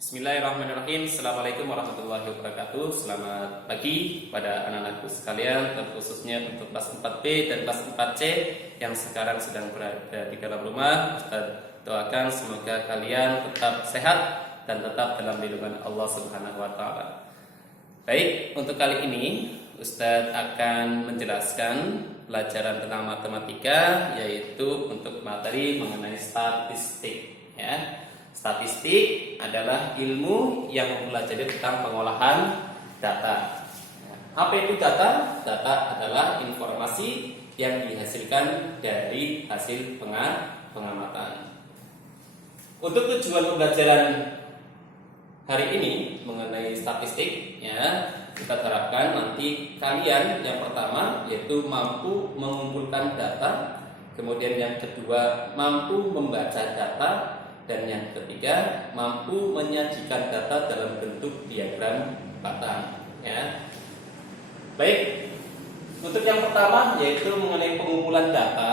Bismillahirrahmanirrahim. Assalamualaikum warahmatullahi wabarakatuh. Selamat pagi pada anak-anakku sekalian, terkhususnya untuk kelas 4B dan kelas 4C yang sekarang sedang berada di dalam rumah. Ustaz doakan semoga kalian tetap sehat dan tetap dalam lindungan Allah Subhanahu wa taala. Baik, untuk kali ini Ustaz akan menjelaskan pelajaran tentang matematika, yaitu untuk materi mengenai statistik, ya. Statistik adalah ilmu yang mempelajari tentang pengolahan data. Apa itu data? Data adalah informasi yang dihasilkan dari hasil pengamatan. Untuk tujuan pembelajaran hari ini mengenai statistik, ya, kita harapkan nanti kalian yang pertama yaitu mampu mengumpulkan data, kemudian yang kedua mampu membaca data, dan yang ketiga mampu menyajikan data dalam bentuk diagram batang, ya. Baik, untuk yang pertama yaitu mengenai pengumpulan data,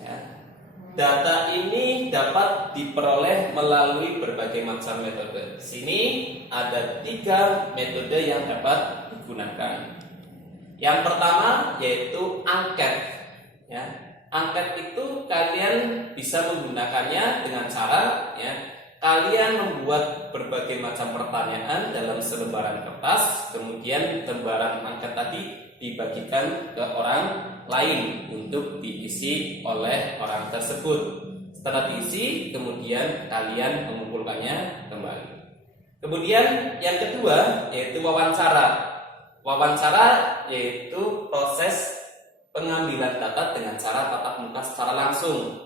ya. Data ini dapat diperoleh melalui berbagai macam metode. Di sini ada 3 metode yang dapat digunakan. Yang pertama yaitu angket, ya. Angket itu kalian bisa menggunakannya dengan cara, ya, kalian membuat berbagai macam pertanyaan dalam selembaran kertas, kemudian lembaran angket tadi dibagikan ke orang lain untuk diisi oleh orang tersebut. Setelah diisi, kemudian kalian mengumpulkannya kembali. Kemudian yang kedua yaitu wawancara. Wawancara yaitu proses pengambilan data dengan cara tatap muka secara langsung.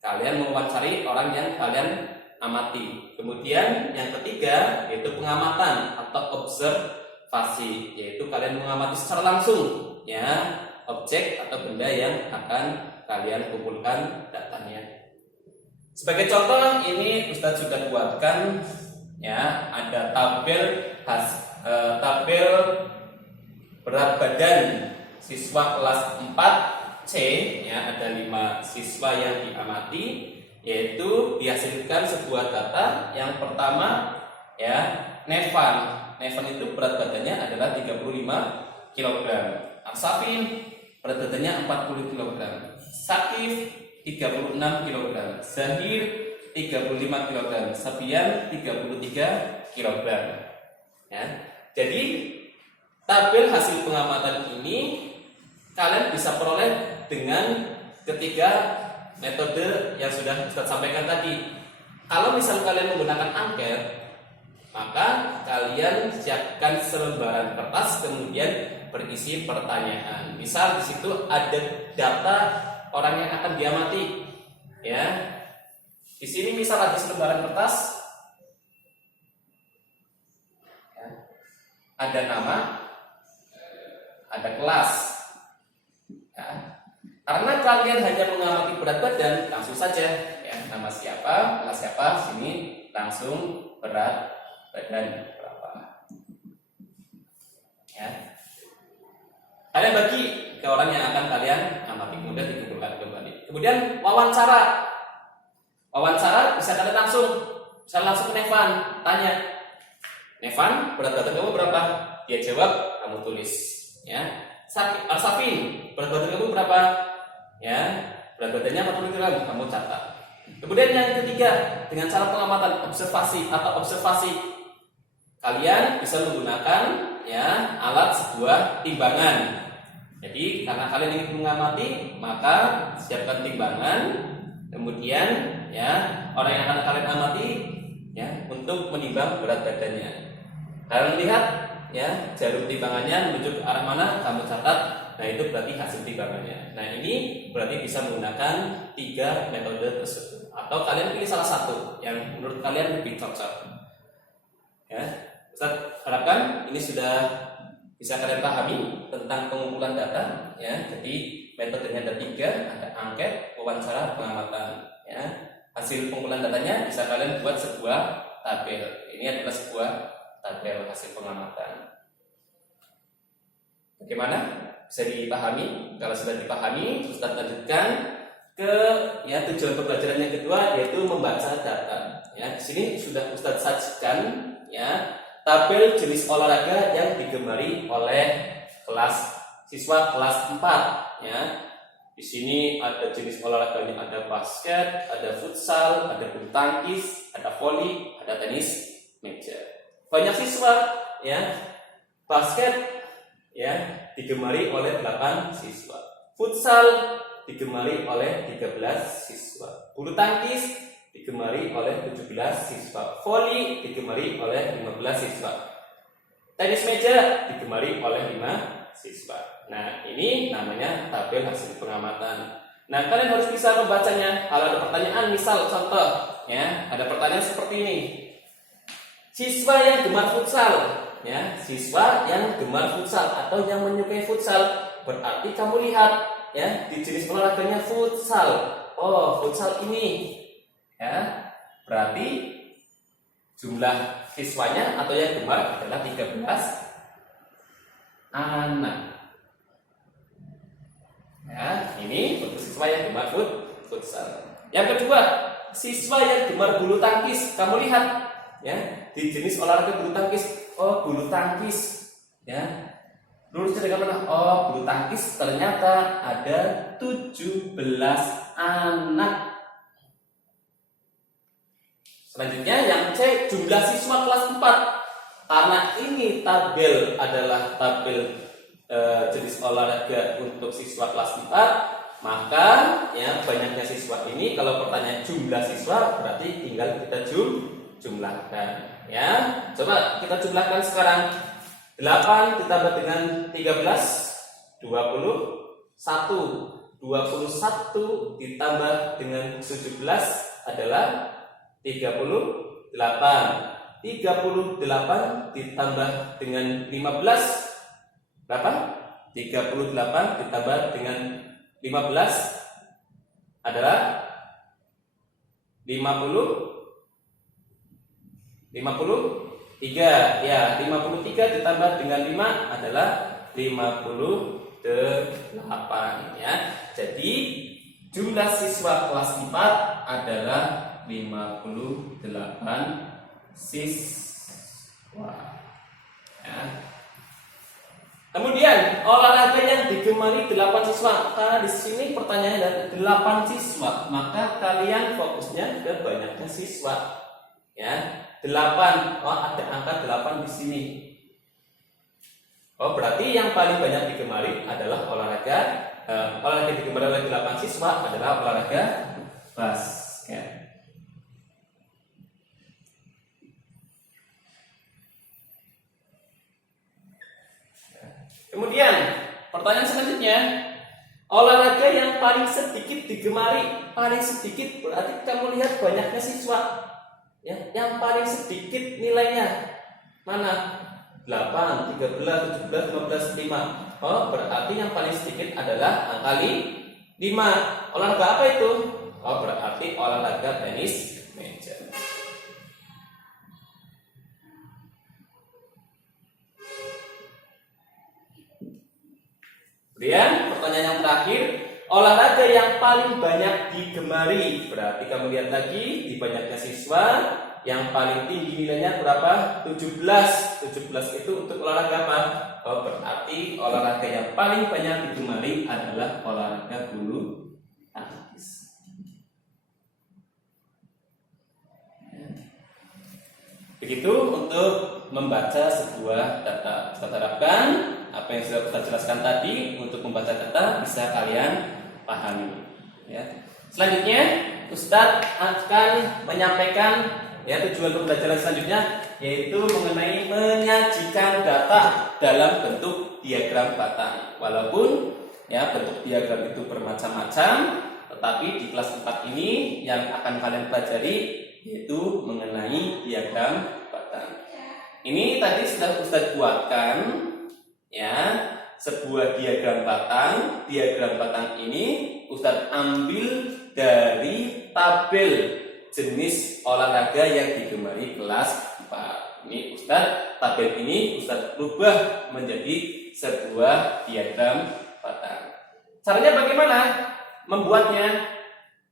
Kalian mewawancari orang yang kalian amati. Kemudian yang ketiga yaitu pengamatan atau observasi, yaitu kalian mengamati secara langsung, ya, objek atau benda yang akan kalian kumpulkan datanya. Sebagai contoh ini Ustaz juga buatkan, ya, ada tabel berat badan siswa kelas 4C, ya, ada 5 siswa yang diamati, yaitu dihasilkan sebuah data. Yang pertama, ya, Nevan itu berat badannya adalah 35 kg. Arsafin berat badannya 40 kg. Sakif 36 kg. Zahir 35 kg. Sabian 33 kg. Ya. Jadi tabel hasil pengamatan ini kalian bisa peroleh dengan ketiga metode yang sudah Ustaz sampaikan tadi. Kalau misal kalian menggunakan angket, maka kalian siapkan selembaran kertas kemudian berisi pertanyaan. Misal di situ ada data orang yang akan diamati, ya. Di sini misal ada selembaran kertas, ya, ada nama, ada kelas, ya. Karena kalian hanya mengamati berat badan, langsung saja, ya, nama siapa, kelas siapa, sini langsung berat badan berapa, ya. Kalian bagi ke orang yang akan kalian amati, kemudian dikumpulkan kembali. Kemudian wawancara bisa kalian bisa langsung ke Nevan, tanya, Nevan, berat badan kamu berapa? Dia jawab, kamu tulis, ya. Arsafin, berat badan kamu berapa? Ya, berat badannya 40 kg, kamu catat. Kemudian yang ketiga, dengan cara pengamatan observasi, kalian bisa menggunakan, ya, alat sebuah timbangan. Jadi karena kalian ingin mengamati, maka siapkan timbangan. Kemudian, ya, orang yang akan kalian amati, ya, untuk menimbang berat badannya. Kalian lihat, ya, jarum timbangannya menuju ke arah mana, kamu catat. Nah, itu berarti hasil timbangannya. Nah, ini berarti bisa menggunakan 3 metode tersebut. Atau kalian pilih salah satu yang menurut kalian lebih cocok. Ya, Ustaz harapkan ini sudah bisa kalian pahami tentang pengumpulan data, ya. Jadi metodenya ada 3, ada angket, wawancara, pengamatan, ya. Hasil pengumpulan datanya bisa kalian buat sebuah tabel. Ini adalah sebuah tabel hasil pengamatan. Bagaimana? Bisa dipahami? Kalau sudah dipahami, Ustaz lanjutkan ke, ya, tujuan pembelajaran yang kedua yaitu membaca data. Ya, di sini sudah Ustadz sajikan ya tabel jenis olahraga yang digemari oleh siswa kelas 4 ya. Di sini ada jenis olahraganya, ada basket, ada futsal, ada bulu tangkis, ada voli, ada tenis meja. Banyak siswa ya. Basket ya digemari oleh 8 siswa. Futsal digemari oleh 13 siswa. Bulu tangkis digemari oleh 17 siswa. Voli digemari oleh 15 siswa. Tenis meja digemari oleh 5 siswa. Nah, ini namanya tabel hasil pengamatan. Nah, kalian harus bisa membacanya. Kalau ada pertanyaan, misal contoh, ya, ada pertanyaan seperti ini. Siswa yang gemar futsal, ya, siswa yang gemar futsal atau yang menyukai futsal, berarti kamu lihat, ya, di jenis olahraganya futsal. Oh, futsal ini, ya, berarti jumlah siswanya atau yang gemar adalah 13 anak. Ya, ini untuk siswa yang gemar futsal. Yang kedua, siswa yang gemar bulu tangkis. Kamu lihat, ya, di jenis olahraga bulu tangkis. Oh, bulu tangkis, ya. Lurusnya dengan mana? Oh, bulu tangkis ternyata ada 17 anak. Selanjutnya yang C, jumlah siswa kelas 4. Karena ini tabel adalah tabel jenis olahraga untuk siswa kelas 4, maka ya banyaknya siswa ini, kalau pertanyaan jumlah siswa berarti tinggal kita jumlahkan ya. Coba kita jumlahkan sekarang. 8 ditambah dengan 13 21. 21 ditambah dengan 17 adalah 38. 38 ditambah dengan 15 berapa? 38 ditambah dengan 15 adalah 53 ya. 53 ditambah dengan 5 adalah 58 ya. Jadi jumlah siswa kelas 4 adalah 58 siswa ya. Kemudian olahraga yang digemari 8 siswa. Karena di sini pertanyaannya adalah 8 siswa, maka kalian fokusnya ke banyaknya siswa. Ya, 8. Oh, ada angka 8 di sini. Oh, berarti yang paling banyak digemari adalah olahraga digemari oleh 8 siswa adalah olahraga basket. Kemudian pertanyaan selanjutnya, olahraga yang paling sedikit digemari. Paling sedikit berarti kamu lihat banyaknya siswa ya, yang paling sedikit nilainya mana? 8, 13, 17, 15, 5. Oh, berarti yang paling sedikit adalah angka 5. Olahraga apa itu? Oh, berarti olahraga tenis meja. Kemudian pertanyaan yang terakhir, olahraga yang paling banyak digemari. Berarti kamu lihat lagi di banyaknya siswa, yang paling tinggi nilainya berapa? 17. 17 itu untuk olahraga apa? Oh, berarti olahraga yang paling banyak digemari adalah olahraga bulu tangkis. Begitu untuk membaca sebuah data. Kita harapkan apa yang sudah kita jelaskan tadi untuk membaca data bisa kalian pahami. Ya. Selanjutnya, Ustadz akan menyampaikan ya tujuan pembelajaran selanjutnya, yaitu mengenai menyajikan data dalam bentuk diagram batang. Walaupun ya bentuk diagram itu bermacam-macam, tetapi di kelas 4 ini yang akan kalian pelajari yaitu mengenai diagram batang. Ini tadi sudah Ustadz buatkan ya sebuah diagram batang. Diagram batang ini Ustadz ambil dari tabel jenis olahraga yang digemari kelas 4. Ini tabel ini Ustadz rubah menjadi sebuah diagram batang. Caranya bagaimana membuatnya?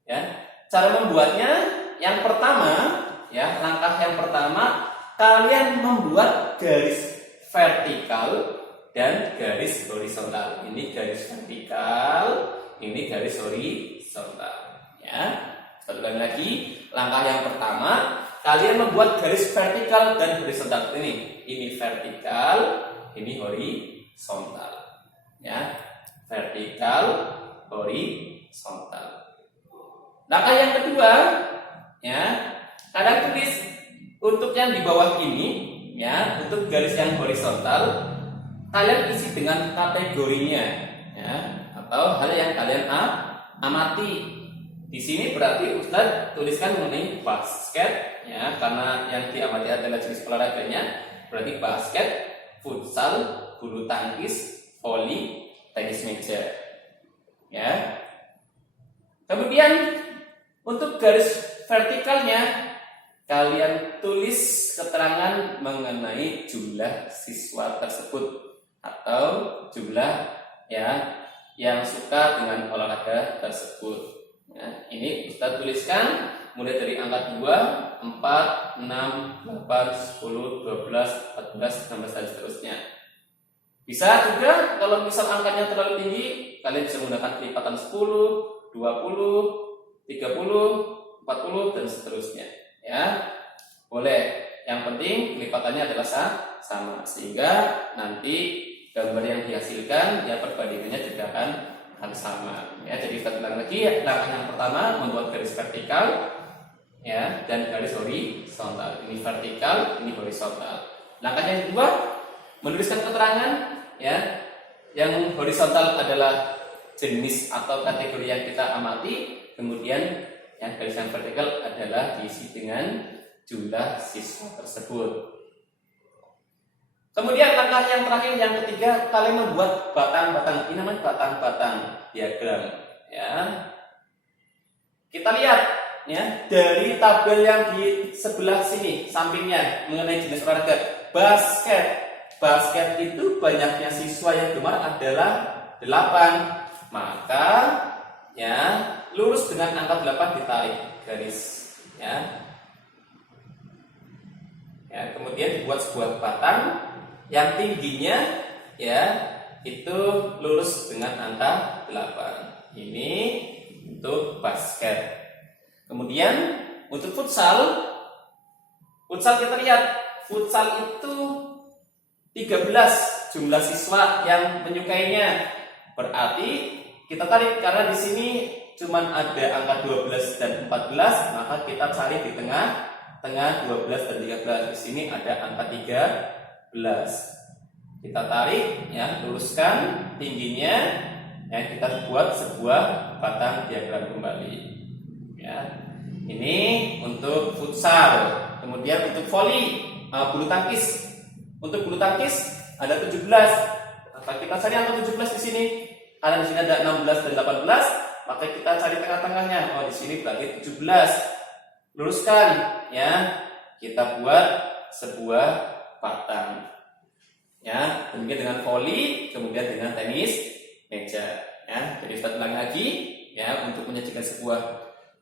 Ya, cara membuatnya yang pertama ya, langkah yang pertama kalian membuat garis vertikal dan garis horizontal. Ini garis vertikal, ini garis horizontal. Ya, satu kali lagi, langkah yang pertama kalian membuat garis vertikal dan horizontal. Ini vertikal, ini horizontal. Ya, vertikal, horizontal. Langkah yang kedua, ya, kalian tulis untuk yang di bawah ini, ya, untuk garis yang horizontal, kalian isi dengan kategorinya, ya, atau hal yang kalian amati. Di sini berarti Ustadz tuliskan mengenai basket, ya, karena yang diamati adalah jenis olahraganya, berarti basket, futsal, bulu tangkis, voli, tenis meja, ya. Kemudian untuk garis vertikalnya kalian tulis keterangan mengenai jumlah siswa tersebut atau jumlah, ya, yang suka dengan olahraga tersebut. Ya, ini Ustaz tuliskan mulai dari angka 2, 4, 6, 8, 10, 12, 14, 16 dan seterusnya. Bisa juga kalau misal angkanya terlalu tinggi, kalian bisa menggunakan kelipatan 10, 20, 30, 40 dan seterusnya. Ya, boleh. Yang penting kelipatannya adalah sama, sehingga nanti gambar yang dihasilkan, ya, perbandingannya juga akan sama. Ya, jadi kita ulang lagi. Langkah yang pertama membuat garis vertikal, ya, dan garis horizontal. Ini vertikal, ini horizontal. Langkah yang kedua menuliskan keterangan, ya, yang horizontal adalah jenis atau kategori yang kita amati. Kemudian yang garis yang vertikal adalah diisi dengan jumlah siswa tersebut. Kemudian langkah yang terakhir, yang ketiga, kalian membuat batang-batang. Ini namanya batang-batang diagram. Ya, kita lihat, ya, dari tabel yang di sebelah sini sampingnya mengenai jenis olahraga basket. Basket itu banyaknya siswa yang gemar adalah 8. Maka, ya, lurus dengan angka 8 ditarik garis. Ya. Ya, kemudian dibuat sebuah batang yang tingginya, ya, itu lurus dengan angka 8. Ini untuk basket. Kemudian untuk futsal kita lihat, futsal itu 13 jumlah siswa yang menyukainya. Berarti kita tarik, karena di sini cuma ada angka 12 dan 14, maka kita cari di tengah 12 dan 13. Di sini ada angka 13. Kita tarik, ya, luruskan tingginya, ya, kita buat sebuah batang diagram kembali. Ya, ini untuk futsal. Kemudian untuk voli, bulu tangkis. Untuk bulu tangkis ada 17. Maka kita cari angka 17 di sini. Karena di sini ada 16 dan 18, maka kita cari tengah-tengahnya. Oh, di sini berarti 17. Luruskan, ya. Kita buat sebuah batang. Ya, demikian dengan voli, kemudian dengan tenis meja. Ya, jadi kita ulang lagi, ya, untuk menyajikan sebuah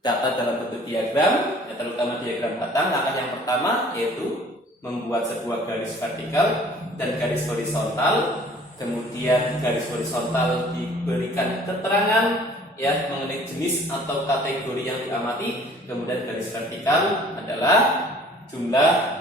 data dalam bentuk diagram, ya, terutama diagram batang. Langkah yang pertama yaitu membuat sebuah garis vertikal dan garis horizontal. Kemudian garis horizontal diberikan keterangan, ya, mengenai jenis atau kategori yang diamati. Kemudian garis vertikal adalah jumlah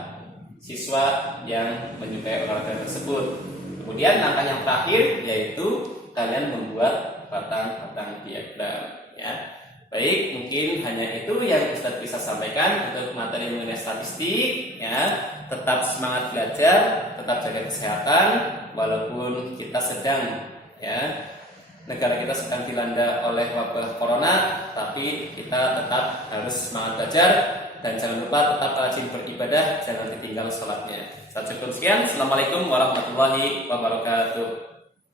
siswa yang menyukai olahraga tersebut. Kemudian langkah yang terakhir yaitu kalian membuat batang-batang diagram. Ya, baik, mungkin hanya itu yang Ustadz bisa sampaikan untuk materi mengenai statistik. Ya, tetap semangat belajar, tetap jaga kesehatan, walaupun kita sedang, ya, negara kita sedang dilanda oleh wabah corona, tapi kita tetap harus semangat belajar. Dan jangan lupa tetap rajin beribadah, jangan ditinggal sholatnya. Saya cukup sekian. Assalamualaikum warahmatullahi wabarakatuh.